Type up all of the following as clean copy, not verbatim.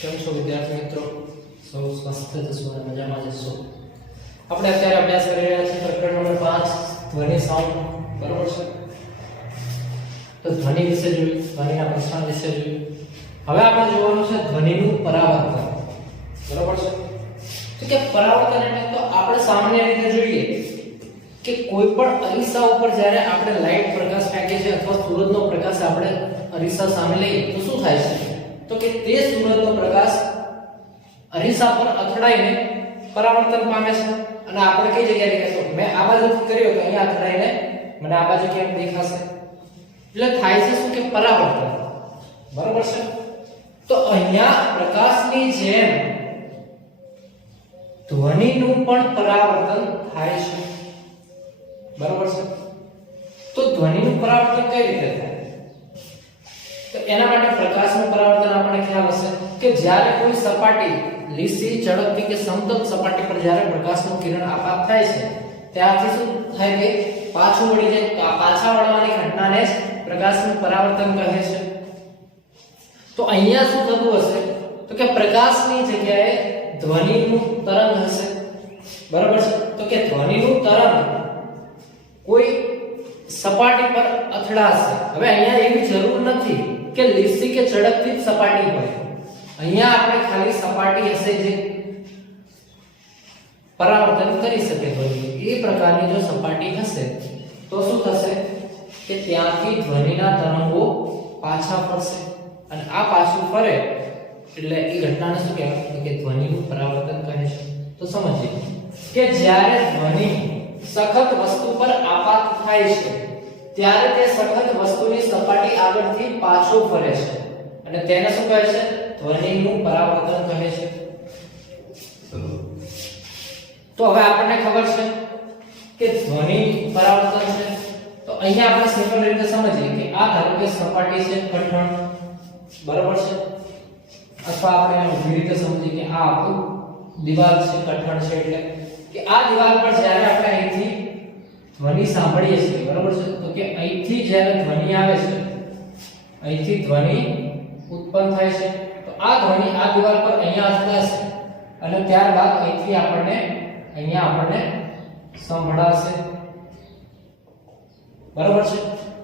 કેમ છો વિદ્યાર્થી મિત્રો? સૌ સ્વસ્થ જશો અને મજામાં જશો. આપણે અત્યારે અભ્યાસ કરી રહ્યા છીએ પ્રકરણ નંબર 5 ધ્વનિ સાઉન્ડ. બરોબર છે? તો ધ્વનિ વિશે જોયું, ધ્વનિના પ્રસ્થાન વિશે જોયું. હવે આપણે જોવાનું છે ધ્વનિનું પરાવર્તન. બરોબર છે? તો કે પરાવર્તન એટલે તો આપણે સામાન્ય રીતે જોઈએ કે કોઈ પણ અરીસા ઉપર જ્યારે આપણે લાઈટ પ્રકાશ ફેંકીએ છીએ અથવા સૂરજનો પ્રકાશ આપણે અરીસા સામે લઈએ તો શું થાય છે? તો કે તે સૂરજનો પ્રકાશ અરીસા પર અથડાઈને પરાવર્તન પામે છે. અને આપણે કઈ જગ્યાએ દેખાશે? મેં આ બાજુ કર્યો તો અહીંયા અથડાઈને મને આ બાજુ કેમ દેખાશે? એટલે થાય છે શું કે પરાવર્તન. બરોબર છે? તો અહીંયા પ્રકાશની જેમ ધ્વનિનું પણ પરાવર્તન થાય છે. બરોબર છે? તો ધ્વનિનું પરાવર્તન કઈ રીતે થાય? તો એના માટે પ્રકાશનું પરાવર્તન આપણને ખ્યાલ હશે કે જ્યારે કોઈ સપાટી લીસી, ચળકતી કે સમતલ સપાટી પર જ્યારે પ્રકાશનું કિરણ આપાત થાય છે ત્યારથી શું થાય કે પાછું વળી જાય. તો આ પાછા વળવાની ઘટનાને જ પ્રકાશનું પરાવર્તન કહે છે. તો અહીંયા શું થતું હશે? તો કે પ્રકાશની જગ્યાએ ધ્વનિનું તરંગ હશે. બરાબર છે? તો કે ધ્વનિનું તરંગ કોઈ સપાટી પર અથડાશે. હવે અહીંયા એવી જરૂર નથી કે લીસી કે ચળકતી જ સપાટી હોય. અહીંયા આપણે ખાલી સપાટી હશે જે પરાવર્તન કરી શકે ધ્વનિ. એ પ્રકારની જો સપાટી હશે તો શું થશે કે ત્યાંથી ધ્વનિના તરંગો પાછા ફરશે. અને આ પાછું ફરે એટલે એ ઘટનાને શું કહેવાય? કે ધ્વનિનું પરાવર્તન કહે છે. તો સમજીએ કે જ્યારે ધ્વનિ સખત વસ્તુ પર આપાત થાય છે ત્યારે તે સખત વસ્તુની સપાટી આગળથી પાછો ફરે છે અને તેને શું કહે છે? ધ્વનિનું પરાવર્તન કહે છે. તો હવે આપણને ખબર છે કે ધ્વનિ પરાવર્તન છે. તો અહીંયા આપણે સિમ્પલ રીતે સમજીએ કે આ ધારો કે સપાટી છે કઠણ. બરાબર છે? અથવા આપણે ઊભી રીતે સમજીએ કે આ આપણું દીવાલ છે કઠણ છે. એટલે કે આ દીવાલ પર જ્યારે આપણે અહીંથી ધ્વનિ સાંભળીએ છીએ, બરાબર છે? તો કે અહીંથી જ્યારે ધ્વનિ આવે છે, અહીંથી ધ્વનિ ઉત્પન્ન થાય છે. તો આ ધ્વનિ આ દીવાલ પર અહીંયા અથડાશે અને ત્યારબાદ અહીંથી અહીંયા આપણને સંભળાશે. બરાબર છે?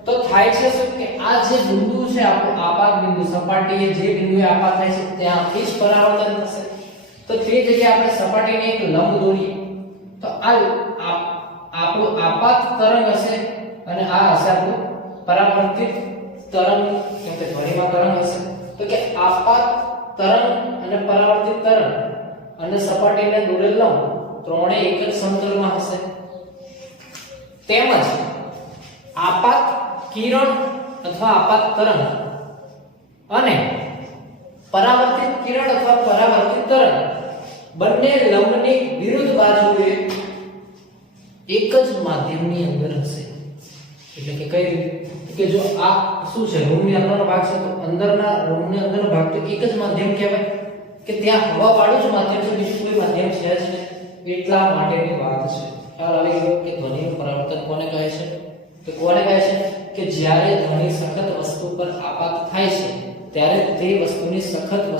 તો થાય છે શું કે આ જે બિંદુ છે આપણું આપાત બિંદુ, સપાટીએ જે બિંદુએ આપાત થાય છે ત્યાંથી જ પરાવર્તન થશે. તો તે જગ્યાએ આપણે સપાટીને એક લંબ દોરીએ તો આ આપણું આપાત તરંગ હશે અને આ હશે આપણું પરાવર્તિત તરંગ. કેમ કે ધ્વનિમાં તરંગ હશે. તો કે આપાત તરંગ અને પરાવર્તિત તરંગ અને સપાટીને દોરેલ લંબ ત્રણે એક જ સમતલમાં હશે. તેમજ આપાત કિરણ અથવા આપાત તરંગ અને પરાવર્તિત કિરણ અથવા પરાવર્તિત તરંગ બંને લંબની વિરુદ્ધ બાજુએ એક જ માધ્યમની અંદર હશે. એટલે કે કઈ રીતે? કે જો આ શું છે? રૂમની અંદરનો ભાગ છે તો અંદરના રૂમની અંદરનો ભાગ તો એક જ માધ્યમ કહેવાય કે ત્યાં હવા વાળું જ માધ્યમ છે, બીજું કોઈ માધ્યમ છે જ નહીં. એટલા માટેની વાત છે. ખ્યાલ આવી ગયો કે ધ્વનિનું પરાવર્તન કોને કહે છે? તો કોને કહે છે કે જ્યારે ધ્વનિ સખત વસ્તુ પર આપાત થાય છે ત્યારે તે વસ્તુની સપાટી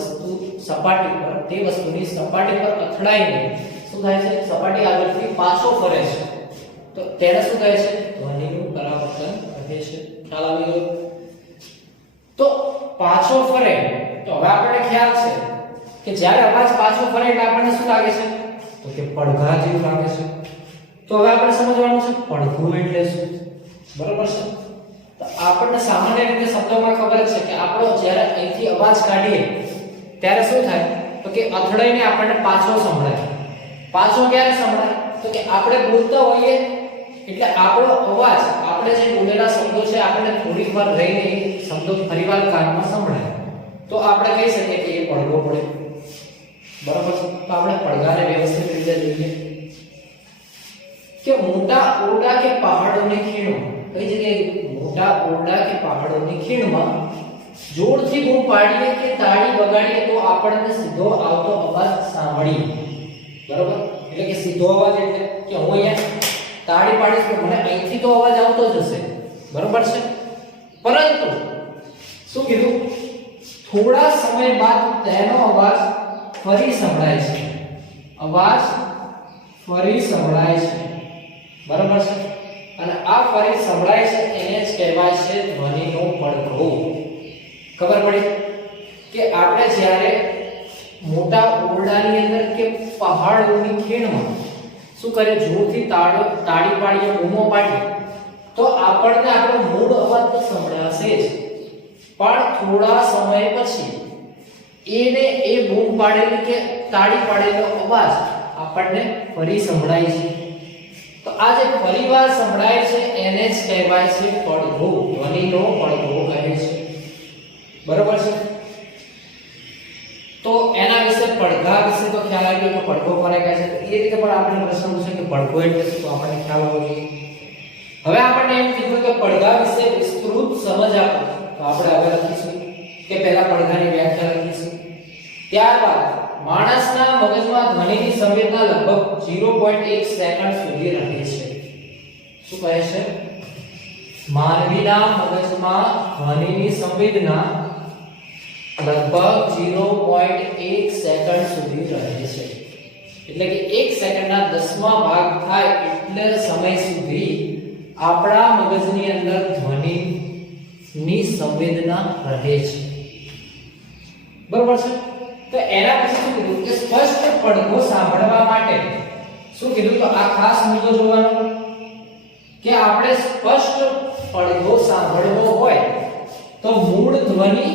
પર અથડાઈને શું થાય છે? સપાટી આગળથી પાછો ફરે છે. તો તેને શું કહે છે? ધ્વનિનું પરાવર્તન કહે છે. ખ્યાલ આવી ગયો? તો પાછો ફરે તો હવે આપણને ખ્યાલ છે કે જ્યારે અવાજ પાછો ફરે એટલે આપણને શું લાગે છે? તો કે પડઘા જેવું લાગે છે. તો હવે આપણે સમજવાનું છે પડઘું એટલે શું. બરોબર છે? તો આપણને સામાન્ય રીતે શબ્દોમાં ખબર છે કે આપણો જ્યારે અહીંથી અવાજ કાઢીએ ત્યારે શું થાય? તો કે અથડાઈને આપણને પાછો સંભળાય. પાછો ક્યારે સંભળાય? તો કે આપણે બોલતા હોઈએ એટલે આપણો અવાજ, આપણે જે બોલેલા શબ્દો છે આપણને થોડીક વાર રહીને શબ્દો ફરીવાર કાનમાં સંભળાય તો આપણે કહી શકીએ કે એ પડઘો પડે. બરાબર છે? તો આપણે પડઘાને વ્યવસ્થિત રીતે જોઈએ કે મોટા ઓરડા કે પહાડોની ખીણમાં, કઈ જગ્યાએ? મોટા ઓરડા કે પહાડોની ખીણમાં જોરથી બૂમ પાડીએ કે તાળી વગાડીએ તો આપણને સીધો આવતો અવાજ સાંભળીએ. બરાબર? એટલે કે સીધો અવાજ એટલે કે હું અહીંયા તાળી પાડીશ તો મને અહીંથી તો અવાજ આવતો જ હશે. બરાબર છે? પરંતુ શું કીધું? થોડા સમય બાદ તેનો અવાજ ફરી સંભળાય છે, અવાજ ફરી સંભળાય છે, બરાબર છે, અને આ ફરી સંભળાય છે એને જ કહેવાય છે ધ્વનિનો પડઘો. ખબર પડી કે આપણે જ્યારે મોટા ઓરડાની અંદર કે પહાડોની ખીણમાં શું કરે, જોરથી તાળી પાડીએ, બૂમો પાડીએ, તો આપણને આપણો મૂળ અવાજ તો સંભળાશે જ, પણ થોડા સમય પછી એને એ બૂમ પાડેલી કે તાળી પાડેલો અવાજ આપણને ફરી સંભળાય છે. તો આ જે ફરીવાર સંભળાય છે એને જ કહેવાય છે પડઘો, ધ્વનિનો પડઘો કહે છે, બરાબર છે. તો એના વિશે પડઘા વિશે તો ખ્યાલ આવી ગયો કે પડઘો કોને કહે છે. એ રીતે પણ આપણે પ્રશ્ન પૂછે કે પડઘો એટલે શું, તો આપણને ખ્યાલ હોવો જોઈએ. હવે આપણને એમ કીધું કે પડઘા વિશે વિસ્તૃત સમજ આપો, તો આપણે હવે લખીશું કે પહેલા પડઘાની વ્યાખ્યા લખીશું, ત્યારબાદ માણસના મગજમાં ધ્વનિની સંવેદના લગભગ 0.1 સેકન્ડ સુધી રહે છે. શું કહે છે? માનવીના મગજમાં ધ્વનિની સંવેદના લગભગ 0.1 સેકન્ડ સુધી રહે છે. એટલે કે 1 સેકન્ડના 10મા ભાગ થાય એટલે સમય સુધી આપણા મગજની અંદર ધ્વનિની સંવેદના રહે છે, બરાબર છે. તો એના પછી શું કીધું કે સ્પષ્ટ પડઘો સાંભળવા માટે શું કીધું, તો આ ખાસ મુદ્દો જોવાનો કે આપણે સ્પષ્ટ પડઘો સાંભળવો હોય તો મૂળ ધ્વનિ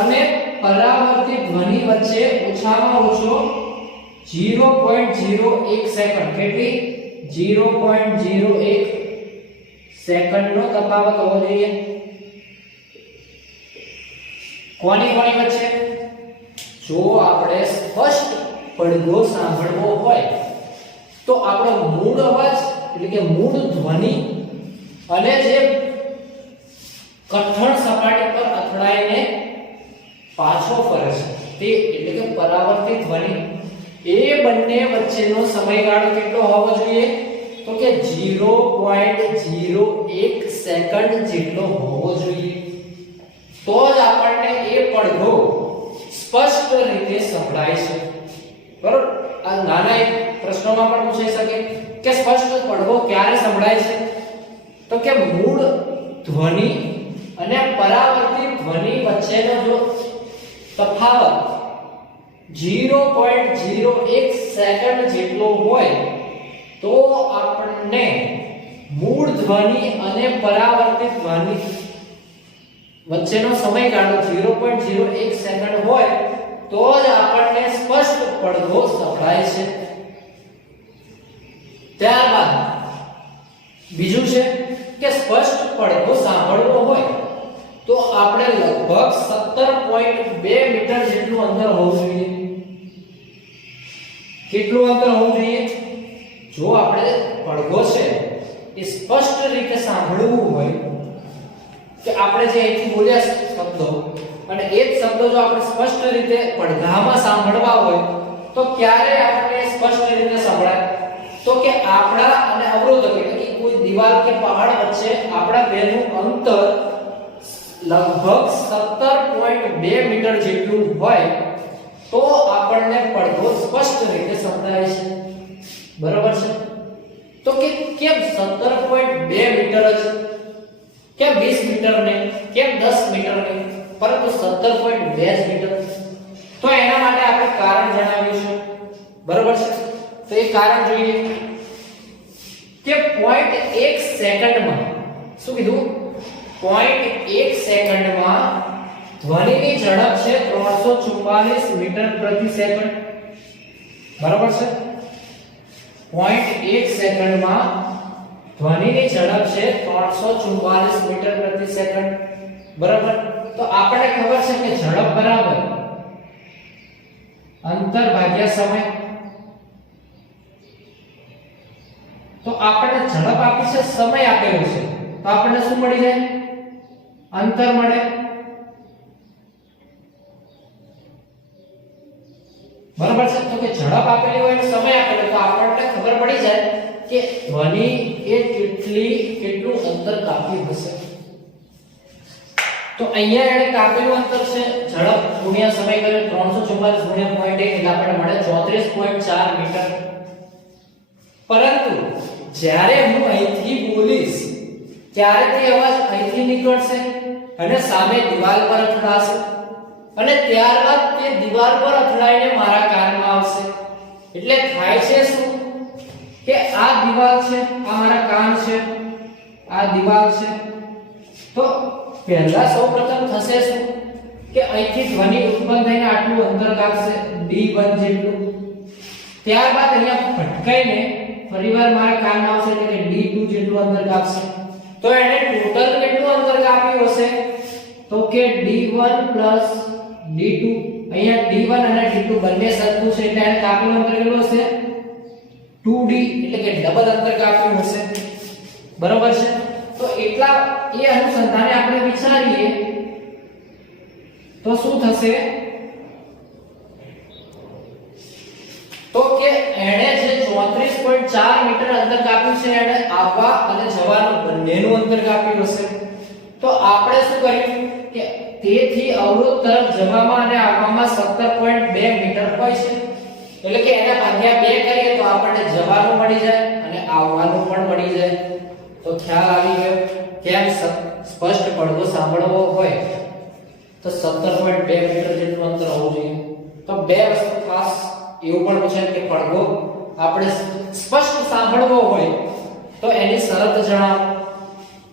અને પરાવર્તિત ધ્વનિ વચ્ચે ઓછામાં ઓછો 0.01 સેકન્ડ, કેટલી 0.01 સેકન્ડનો તફાવત હોવો જોઈએ. કોની કોની વચ્ચે? જો આપણે સ્પષ્ટ પડઘો સાંભળવો હોય તો આપણો મૂળ અવાજ એટલે કે મૂળ ધ્વનિ અને જે કઠણ સપાટી પર અથડાઈને પાછો ફરે છે તે એટલે કે પરાવર્તિત ધ્વનિ, એ બંને વચ્ચેનો સમયગાળો કેટલો હોવો જોઈએ, તો કે 0.01 સેકન્ડ જેટલો હોવો જોઈએ. તો જ આપણને એ પડઘો સ્પષ્ટ રીતે સંભળાય છે, બરોબર. આ નાના એક પ્રશ્નોમાં પણ પૂછાઈ શકે કે સ્પષ્ટ પડઘો ક્યારે સંભળાય છે, તો કે મૂળ ધ્વનિ અને પરાવર્તિત ધ્વનિ વચ્ચેનો જો તફાવત 0.01 સેકન્ડ જેટલો હોય તો આપણને મૂળ ધ્વનિ અને પરાવર્તિત ધ્વનિ વચ્ચેનો સમયગાળો 0.01 સેકન્ડ હોય તો જ આપણને સ્પષ્ટ પડઘો સંભળાય છે. ત્યારબાદ બીજું છે કે સ્પષ્ટ પડઘો સાંભળવો હોય તો આપણે લગભગ 17.2 મીટર જેટલું અંતર હોવું જોઈએ. કેટલું અંતર હોવું જોઈએ? જો આપણે પડઘો છે એ સ્પષ્ટ રીતે સાંભળવું હોય કે આપણે જે અહીંથી બોલ્યા શબ્દો અને એ જ શબ્દો જો આપણે સ્પષ્ટ રીતે પડઘામાં સાંભળવા હોય તો ક્યારે આપણે સ્પષ્ટ રીતે સંભળાય, તો કે આપણા અને અવરોધક એટલે કે કોઈ દીવાલ કે પહાડ વચ્ચે આપણા બેનું અંતર લગભગ 17.2 મીટર જેટલું હોય તો આપણને પડઘો સ્પષ્ટ રીતે સંભળાય છે, બરાબર છે. તો કે કેમ 17.2 મીટર જ, કેમ 20 મીટર ને, કેમ 10 મીટર ને, પરંતુ 17.2 મીટર? તો એના માટે આપણે કારણ જણાવ્યું છે, બરાબર છે. તો એ કારણ જોઈએ કે 0.1 સેકન્ડમાં શું કીધું, 0.1 સેકન્ડમાં ધ્વનિની ઝડપ છે 344 મીટર પ્રતિ સેકન્ડ, બરાબર છે. 0.1 સેકન્ડમાં ધ્વનિની ઝડપ છે 344 મીટર પ્રતિ સેકન્ડ, બરાબર. તો આપણને ખબર છે કે ઝડપ બરાબર અંતર ભાગ્યા સમય. તો આપણને ઝડપ આપી છે, સમય આપેલો છે, તો આપણને શું મળી જાય? અંતર મળે, બરાબર છે. તો કે ઝડપ આપેલી હોય અને સમય આપેલો તો આપણને ખબર પડી જાય કે ધ્વનિ એ કેટલું અંતર કાપ્યું હશે. તો અહીંયા એને કાપેલું અંતર છે ઝડપ ગુણ્યા સમય કર્યો 344 ગુણ્યા 0.1 એટલે આપણને મળે 34.4 મીટર. પરંતુ જ્યારે હું અહીંથી બોલીશ ત્યારે તે અવાજ અહીંથી નીકળશે અને સામે દીવાલ પર અથડાશે અને ત્યારબાદ તે દીવાલ પર અથડાઈને મારા કાનમાં આવશે. એટલે થાય છે શું કે આ દીવાલ છે, આ મારા કાન છે, આ દીવાલ છે. તો પહેલા સૌપ્રથમ થશે શું કે અહીંથી ધ્વનિ ઉત્પન્ન થઈને આટલું અંતર કાપશે d1 જેટલું. ત્યારબાદ અહીંયા ભટકાઈને ફરીવાર મારા કાનમાં આવશે એટલે કે d2 જેટલું અંતર કાપશે. તો એને ટોટલ કેટલું અંતર કાપ્યું હશે તો કે d1 d2. અહીંયા d1 અને d2 બંને સરખું છે એટલે એને કાપેલું અંતર કેટલું હશે 2d એટલે કે ડબલ અંતર કાપ્યું હશે. બરોબર છે. તો એટલા એ અનુસંધાને આપણે વિચારીએ તો શું થશે તો કે એણે જે 34.4 મીટર અંતર કાપ્યું છે એને આવવા અને જવાનું બંનેનું અંતર કાપ્યું હશે. તો આપણે શું કર્યું કે તેથી અવરોધ તરફ જવામાં અને આવવામાં 17.2 મીટર હોય છે એટલે કે એને ભાગ્યા 2 કરીએ તો આપણને જવાનું મળી જાય અને આવવાનું પણ મળી જાય. તો ખ્યાલ આવી ગયો કેમ સ્પષ્ટ પડઘો સાંભળવો હોય તો 17.2 મીટર જેટલું અંતર હોવું જોઈએ. તો બે વસ્તુ ખાસ એવું પણ પૂછાય કે પડઘો આપણે સ્પષ્ટ સાંભળવો હોય તો એની શરત જણાવો.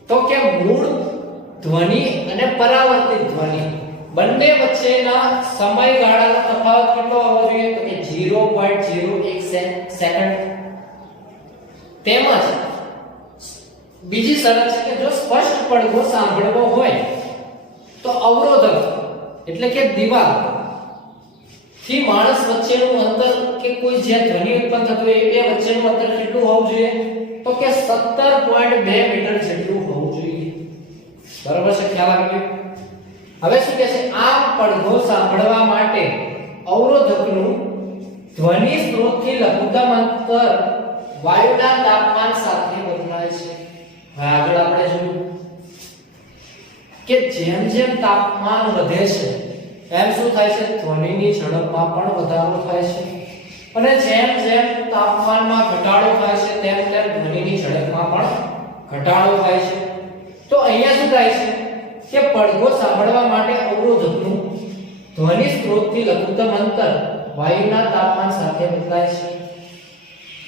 તો કે મૂળ ધ્વનિ અને પરાવર્તિત ધ્વનિ બંને વચ્ચેના સમયગાળાનો તફાવત કેટલો હોવો જોઈએ તો કે 0.01 સેકન્ડ. તેમજ બીજી શરત છે કે જો સ્પષ્ટ પડઘો સાંભળવો હોય તો અવરોધક એટલે કે દીવાલ થી માણસ વચ્ચેનું અંતર કે કોઈ જ્યાં ધ્વનિ ઉત્પન્ન થતું હોય એ બે વચ્ચેનું અંતર કેટલું હોવું જોઈએ તો કે 17.2 મીટર જેટલું હોવું જોઈએ. બરાબર છે, ખ્યાલ આવી ગયો. હવે શું કહે છે આ પડઘો સાંભળવા માટે અવરોધકનું ધ્વનિ સ્ત્રોતથી લઘુત્તમ અંતર વાયુના તાપમાન સાથે બદલાય છે. હવે આગળ આપણે જોયું કે જેમ જેમ તાપમાન વધે છે એમ શું થાય છે ધ્વનિની ઝડપમાં પણ વધારો થાય છે અને જેમ જેમ તાપમાનમાં ઘટાડો થાય છે તેમ તેમ ધ્વનિની ઝડપમાં પણ ઘટાડો થાય છે. તો અહીંયા શું થાય છે કે પડઘો સાંભળવા માટે અવરોધકનું ધ્વનિ સ્ત્રોતથી લઘુત્તમ અંતર વાયુના તાપમાન સાથે બદલાય છે.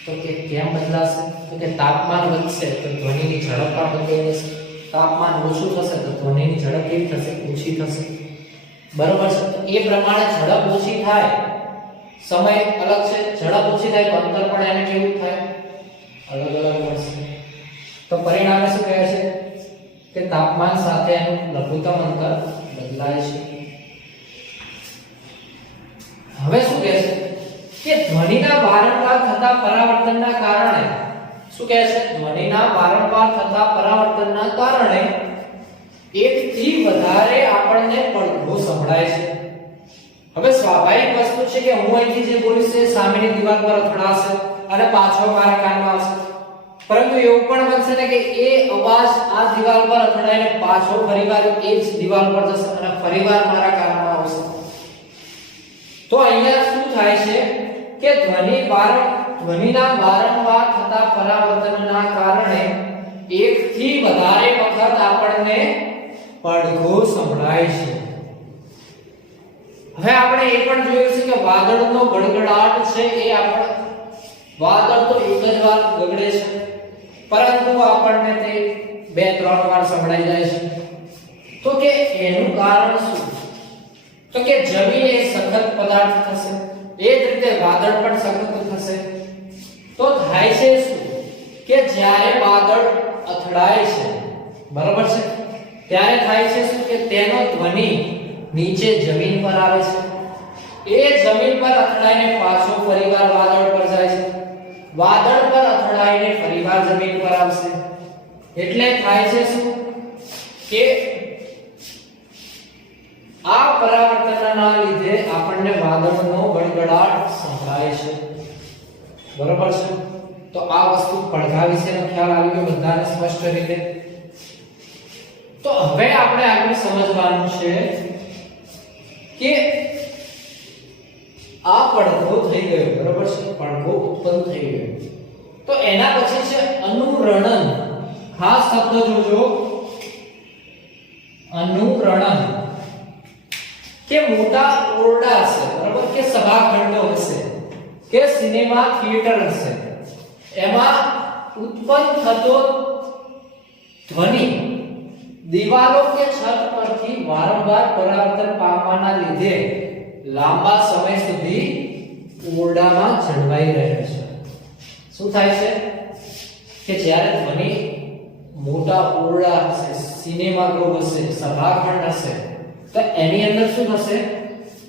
તો કે કેમ બદલાશે તો કે તાપમાન વધશે તો ધ્વનિની ઝડપ પણ બદલાઈ જશે. તાપમાન ઓછું થશે તો ધ્વનિની ઝડપ કેવી થશે ઓછી થશે. બરોબર છે. તો એ પ્રમાણે ઝડપ ઓછી થાય સમય અલગ છે, ઝડપ ઓછી થાય તો અંતર પણ એને કેવું થાય અલગ અલગ મળશે. તો પરિણામે શું કહે છે કે તાપમાન સાથે એનું લઘુત્તમ અંતર બદલાય છે. હવે શું કહે છે કે ધ્વનિના વારંવાર થતા પરાવર્તનના કારણે શું કહે છે ધ્વનિના વારંવાર થતા પરાવર્તનના કારણે એકથી વધારે આપણને પડઘો સંભળાય છે. હવે સ્વાભાવિક વસ્તુ છે કે હું અહીંથી જે બોલીશ તે સામેની દીવાલ પર અથડાશે અને પાછો મારા કાનમાં આવશે. પરંતુ એવું પણ બનશે ને કે એ અવાજ આ દીવાલ પર અથડાઈને પાછો ફરીવાર એ જ દીવાલ પર જશે અને ફરીવાર મારા કાનમાં આવશે. તો અહીંયા શું થાય છે કે ધ્વનિના વારંવાર થતા પરાવર્તનના કારણે એકથી વધારે વખત આપણને પડઘો સંભળાય છે. હવે આપણે એ પણ જોયું છે કે વાદળનો ગડગડાટ છે એ આપણે વાદળ તો એક જ વાર ગગડે છે પરંતુ આપણને તે 2-3 વાર સંભળાઈ જાય છે. તો કે એનું કારણ શું તો કે જમીન એ સખત પદાર્થ થશે એ જ રીતે વાદળ પણ સખત થશે. તો થાય છે શું કે જ્યારે વાદળ અથડાય છે બરાબર છે ત્યારે થાય છે શું કે તેનો ધ્વનિ નીચે જમીન પર આવે છે. એ જમીન પર અથડાઈને પાછો ફરીવાર વાદળ પર જાય છે, વાદળ પર અથડાઈને ફરીવાર જમીન પર આવશે. એટલે થાય છે શું કે આ પરાવર્તનના લીધે આપણને વાદળનો ગડગડાટ સંભળાય છે. બરોબર છે. તો આ વસ્તુ પડઘા વિશેનો ખ્યાલ આવી ગયો બધાને સ્પષ્ટ રીતે. તો તો હવે આપણે આગળ સમજવાનું છે કે આ પડઘો થઈ ગયો, બરાબર છે, પડઘો ઉત્પન્ન થઈ ગયો. તો એના પછી છે અનુરણન. ખાસ શબ્દ જોજો, અનુરણન. કે મોટા ઓરડા હશે, બરાબર, કે સભાખંડો હશે, કે સિનેમા થિયેટર હશે, એમાં ઉત્પન્ન થતો ધ્વનિ દિવાલો કે છત પરથી વારંવાર પરાવર્તન પામવાના લીધે લાંબા સમય સુધી ઓરડામાં જળવાઈ રહે છે. શું થાય છે કે જ્યારે ધ્વનિ મોટા ઓરડા હશે, સિનેમા ગૃહ હશે, સભાખંડ હશે, તો એની અંદર શું થશે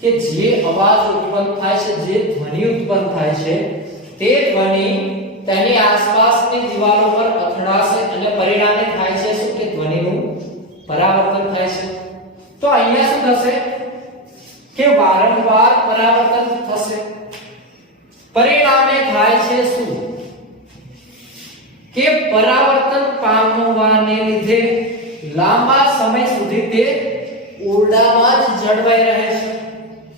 કે જે અવાજ ઉત્પન્ન થાય છે, જે ધ્વનિ ઉત્પન્ન થાય છે, તે ધ્વનિ તેની આસપાસની દિવાલો પર અથડાશે અને પરિણામે થાય છે શું કે ધ્વનિનું પરાવર્તન થાય છે. તો અહીંયા શું થશે કે વારંવાર પરાવર્તન થશે, પરિણામે થાય છે શું કે પરાવર્તન પામવાને લીધે લાંબા સમય સુધી તે ઓરડામાં જ જળવાઈ રહે છે.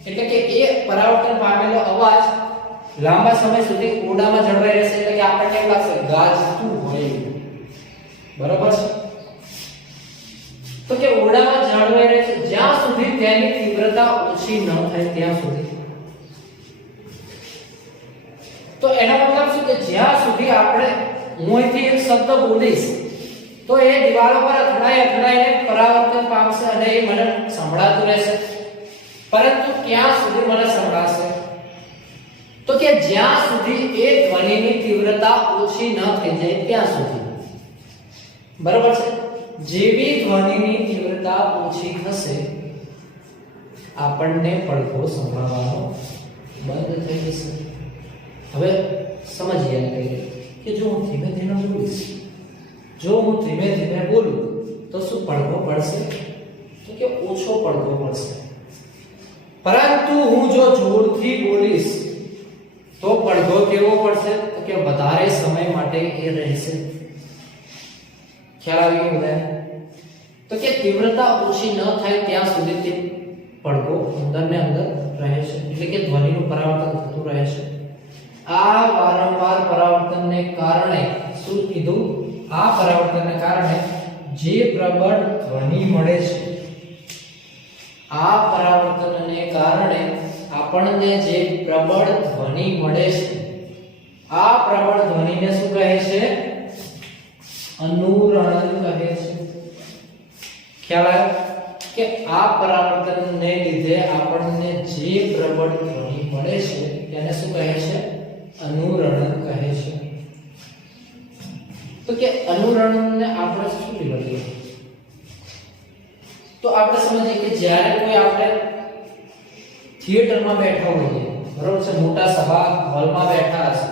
એટલે કે એ પરાવર્તન પામેલો અવાજ લાંબા સમય સુધી ઓરડામાં જળવાઈ રહેશે. એટલે કે આપણને એવું લાગશે ગાજતું હોય, બરાબર છે. તો કે ઓરડામાં જળવાઈ રહે છે જ્યાં સુધી તેની તીવ્રતા ઓછી ન થાય ત્યાં સુધી. તો એનો મતલબ શું કે જ્યાં સુધી આપણે હું અહીંથી એક શબ્દ બોલીશ તો એ દિવાલો પર અથડાઈને પરાવર્તન પામશે અને એ મને સંભળાતું રહેશે. પરંતુ ક્યાં સુધી મને સંભળાશે તો કે જ્યાં સુધી એ ધ્વનિની તીવ્રતા ઓછી ન થઈ જાય ત્યાં સુધી, બરાબર છે. જેવી ધ્વનિની તીવ્રતા ઓછી થશે આપણને પડઘો સંભળાવવાનો બંધ થઈ જશે. હવે સમજીએ કે જો હું ધીમે ધીમે બોલીશ, જો હું ધીમે ધીમે બોલું તો શું પડઘો પડશે તો કે ઓછો પડઘો પડશે. પરંતુ હું જો જોરથી બોલીશ તો પડઘો કેવો પડશે તો કે વધારે સમય માટે એ રહેશે. ખ્યાલ આવી ગયો બધાને? તો કે તીવ્રતા ઓછી ન થાય ત્યાં સુધી તે પડઘો અંદર ને અંદર રહે છે, એટલે કે ધ્વનિનું પરાવર્તન થતું રહે છે. આ વારંવાર પરાવર્તનને કારણે શું કીધું, આ પરાવર્તનને કારણે જે પ્રબળ ધ્વનિ મળે છે, આ પરાવર્તનને કારણે આપણને જે પ્રબળ ધ્વનિ મળે છે, આ પ્રબળ ધ્વનિને શું કહે છે, અનુરણન કહે છે. ખ્યાલ આવ્યો કે આ પરાવર્તનને લીધે આપણને જે પ્રબળ ધ્વનિ મળે છે તેને શું કહે છે, અનુરણન કહે છે. તો કે અનુરણનને આપણે શું લઈએ તો આપણે સમજીએ કે જ્યારે કોઈ આપણે થિયેટરમાં બેઠા હોઈએ, બરોબર છે, મોટા સભા હોલમાં બેઠા હશે,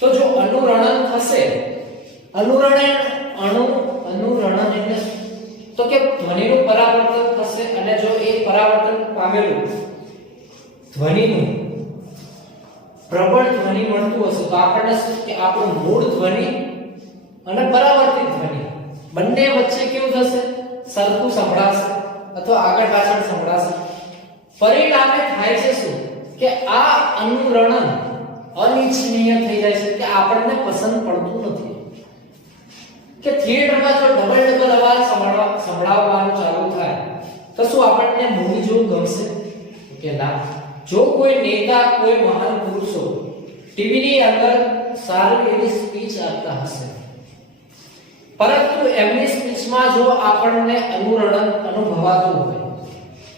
તો જો અનુરણન થશે, અનુરણન એટલે તો કે ધ્વનિનું પરાવર્તન થશે અને જો એ પરાવર્તન પામેલું ધ્વનિનું પ્રબળ ધ્વનિ મળતું હશે તો આપણને શું કે આપણું મૂળ ધ્વનિ અને પરાવર્તિત ધ્વનિ બંને વચ્ચે કેવું થશે, સરખું સંભળાશે અથવા આગળ પાછળ સંભળાશે. પરિણામે થાય છે શું કે આ અનુરણન અનિચ્છનીય થઈ જાય છે, કે આપણને પસંદ પડતું નથી. કે થિયેટરમાં જો ડબલ અવાજ સંભળાવવાનું ચાલુ થાય તો શું આપણને મૂવી જોવું ગમશે કે ના. જો કોઈ નેતા, કોઈ મહાન પુરુષો ટીવીની અંદર સારી એવી સ્પીચ આપતા હશે, પરંતુ એમની સ્પીચમાં જો આપણને અનુરણન અનુભવાતું હોય,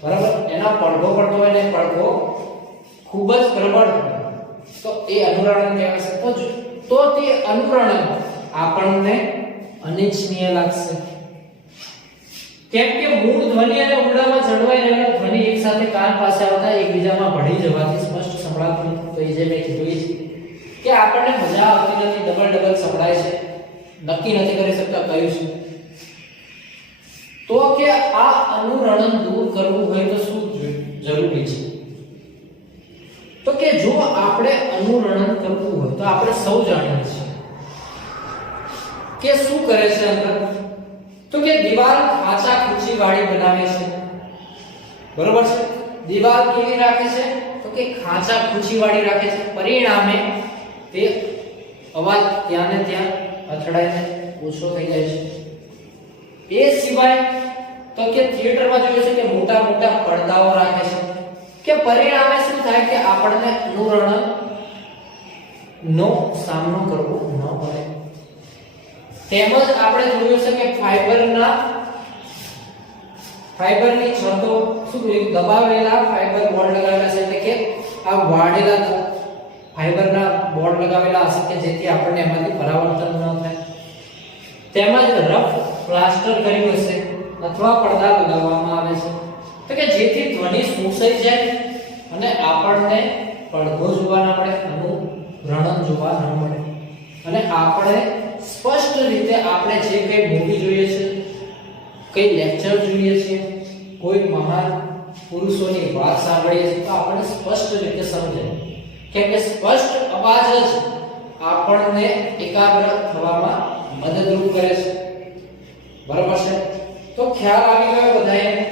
બરાબર, એના પડઘો પડતો હોય ને પડઘો ખૂબ જ પ્રબળ હોય તો એ અનુરણન કહેવાશે. તો તે અનુરણન આપણને અનિચ્છનીય લાગશે. કેમ કે મૂળ ધ્વનિ અને ઓરડામાં જળવાઈ રહેલા ધ્વનિ એકસાથે કાન પાસે આવતા એકબીજામાં ભળી જવાથી સ્પષ્ટ સંભળાતું નથી. તો એ જે મેં કીધું કે આપણને મજા આવતી નથી, ડબલ સંભળાય છે, નક્કી નથી કરી શકતા કયું છે. તો કે આ અનુરણન દૂર કરવું હોય તો શું જરૂરી છે તો કે જો આપણે અનુરણન કરવું હોય તો આપણે સૌ જાણીએ છીએ કે શું કરે છે અંદર, તો તો કે દીવાલ ખાંચા ખૂંચી વાળી બનાવે છે, બરોબર છે? દીવાલ કેવી રાખે છે? તો કે ખાંચા ખૂંચી વાળી રાખે છે, પરિણામે તે અવાજ ત્યાં ને ત્યાં અથડાઈને ઓછો થઈ જાય છે. એ સિવાય તો કે થિયેટરમાં જોયું છે કે મોટા મોટા પડદાઓ રાખે છે, કે પરિણામે શું થાય કે આપણને અનુરણ નો સામનો કરવો ન પડે. તેમજ આપણે જોયું છે કે ફાઈબરની છતો શું દબાવેલા ફાઈબર બોર્ડ લગાવેલા છે, એટલે કે આ વાળેલા ફાઈબરના બોર્ડ લગાવેલા હશે કે જેથી આપણને એમાંથી પરાવર્તન ન થાય. તેમજ રફ પ્લાસ્ટર કર્યું હશે અથવા પડદા લગાવવામાં આવે છે, તો કે જેથી ધ્વનિ શોષાઈ જાય અને આપણને પડઘો જોવા ન મળે, અનુરણન જોવા ન મળે, અને આપણે સ્પષ્ટ રીતે આપણે જે કંઈ મૂવી જોઈએ છે, કઈ લેક્ચર જોઈએ છે, કોઈ મહાન પુરુષોની વાત સાંભળીએ છીએ તો આપણને સ્પષ્ટ રીતે સમજાય, કેમ કે સ્પષ્ટ અવાજ જ આપણને એકાગ્ર થવામાં મદદરૂપ કરે છે, બરાબર છે? તો ખ્યાલ આવી ગયો બધાને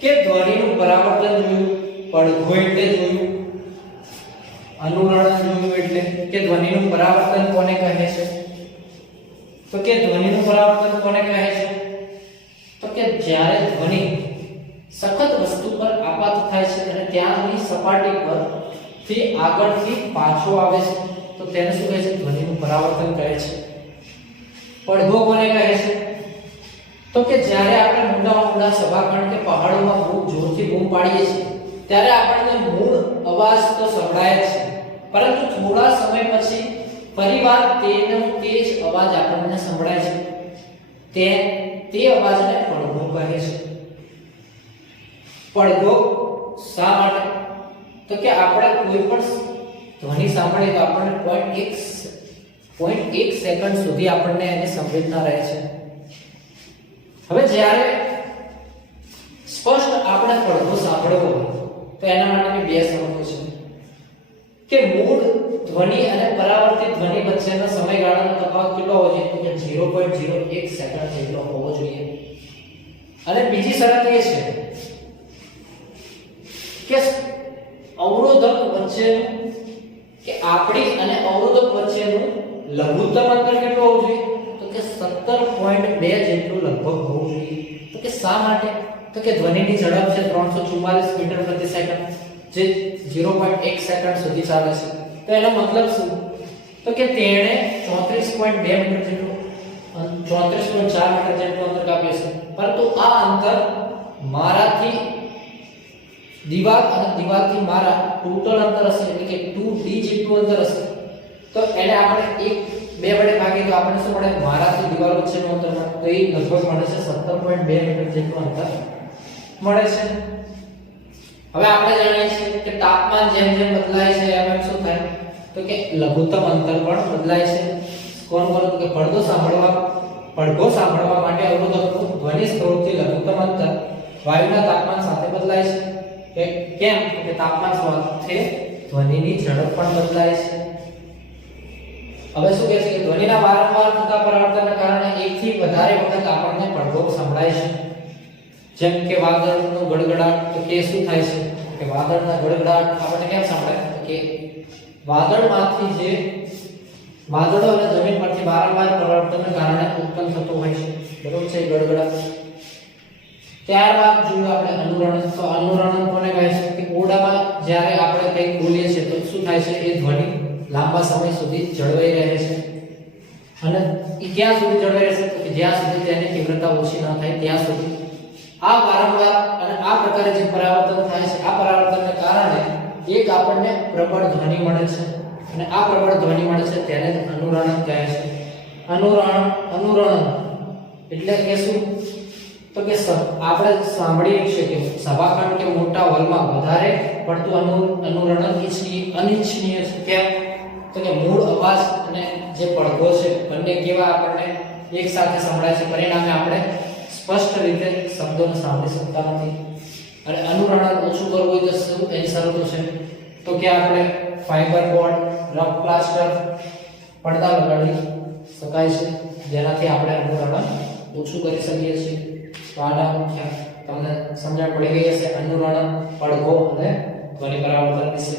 કે ધ્વનિનું પરાવર્તન જોયું, પડઘો એટલે જોયું, અનુરણન જોયું એટલે કે ધ્વનિનું પરાવર્તન કોને કહે છે? તો કે ધ્વનિનું પરાવર્તન કોને કહે છે? તો કે જ્યારે ધ્વનિ સખત વસ્તુ પર આપાત થાય છે અને ત્યાંની સપાટી પર થી આગળથી પાછો આવે છે તો તેને શું કહે છે? ધ્વનિનું પરાવર્તન કહે છે. પડઘો કોને કહે છે? તો કે જ્યારે આપણે મોટા સભાખંડ કે પહાડોમાં ખૂબ જોરથી બૂમ પાડીએ છીએ ત્યારે આપણને મૂળ અવાજ તો સંભળાય છે, પરંતુ થોડા સમય પછી ફરીવાર તેનો તે જ અવાજ આપણને સંભળાય છે, તે અવાજને પડઘો કહે છે. પડઘો શા માટે? તો કે આપણે કોઈ પણ ધ્વનિ સાંભળીએ તો આપણને 0.1 સેકન્ડ સુધી આપણને એની સંવેદના રહે છે. હવે જ્યારે સ્પષ્ટ આપણે પડઘો સાંભળવો હોય તો એના માટેની બે શરતો છે કે મૂળ ધ્વનિ અને પરાવર્તિત ધ્વનિ વચ્ચેનો સમયગાળાનો તફાવત કેટલો હોવો જોઈએ? તો કે 0.01 સેકન્ડ જેટલો હોવો જોઈએ. અને બીજી શરત એ છે કે અવરોધક વચ્ચેનું કે આપણી અને અવરોધક વચ્ચેનું લઘુત્તમ અંતર કેટલું હોવું જોઈએ? તો કે 17.2 જેટલું લગભગ હોવું જોઈએ. તો કે શા માટે? તો કે ધ્વનિની ઝડપ છે 344 મીટર પ્રતિ સેકન્ડ, જે 0.1 સેકન્ડ સુધી ચાલે છે. તો એનો મતલબ શું? તો કે તેણે 34.2 મીટર જેટલું 34.4 મીટર જેટલું અંતર કાપ્યું છે, પરંતુ આ અંતર મારાથી દીવાલ અને દીવાલથી મારા ટોટલ અંતર હશે, એટલે કે 2d જેટલું અંતર હશે. તો એને આપણે 2 વડે ભાગીએ તો આપણને શું મળે? મારાથી દીવાલ વચ્ચેનું અંતર મળે, તો એ લગભગ મળે છે 17.2 મીટર જેટલું અંતર મળે છે. હવે આપણે જાણીએ છીએ કે તાપમાન જેમ જેમ બદલાય છે એમ શું થાય? તો કે લઘુત્તમ અંતર પણ બદલાય છે. કોણ કે પડઘો સાંભળવા માટે અવરોધકનું ધ્વનિ સ્ત્રોતથી લઘુત્તમ અંતર વાયુના તાપમાન સાથે બદલાય છે. કેમ? કે તાપમાન સાથે ધ્વનિની ઝડપ પણ બદલાય છે. હવે શું કહે છે કે ધ્વનિના વારંવાર થતા પરાવર્તનના કારણે એકથી વધારે વખત આપણને પડઘો સંભળાય છે. જેમ કે વાદળનો ગડગડાટ, તો કે શું થાય છે કે વાદળના ગડગડાટ આપણને કેમ સંભળાય? કે વાદળમાંથી જે વાદળો અને જમીન પરથી વારંવાર પરાવર્તનના કારણે ઉત્પન્ન થતો હોય છે, બરોબર છે, ગડગડાટ. ત્યારબાદ જોયું આપણે અનુરણન. તો અનુરણન કોને કહે છે? કે ઓરડામાં જ્યારે આપણે કંઈક બોલીએ છીએ તો શું થાય છે? એ ધ્વનિ લાંબા સમય સુધી જળવાઈ રહે છે. અને એ ક્યાં સુધી જળવાઈ રહેશે? તો કે જ્યાં સુધી તેની તીવ્રતા ઓછી ન થાય ત્યાં સુધી. આ વારંવાર અને આ પ્રકારે જે પરાવર્તન થાય છે, આ પરાવર્તનને કારણે એક આપણને પ્રબળ ધ્વનિ મળે છે, અને આ પ્રબળ ધ્વનિ મળે છે તેને જ અનુરણન કહે છે. અનુરણન એટલે કે શું? તો કે આપણે સાંભળીએ છીએ કે સભાખંડ કે મોટા હોલમાં વધારે પડતું અનુરણન અનિચ્છનીય છે. કેમ? તો કે મૂળ અવાજ અને જે પડઘો છે બંને કેવા આપણને એક સાથે સંભળાય છે, પરિણામે આપણે સ્પષ્ટ રીતે શબ્દોને સાંભળી શકતા નથી. અને અનુરણન ઓછું કરવું હોય તો શું એની શરતો છે? તો કે આપણે ફાઈબર બોર્ડ, રફ પ્લાસ્ટર, પડદા લગાડી શકાય છે, જેનાથી આપણે અનુરણન ઓછું કરી શકીએ છીએ તો આના તમને સમજણ પડી ગઈ હશે અનુરણ પડઘો અને ધ્વનિ પરાવર્તન વિશે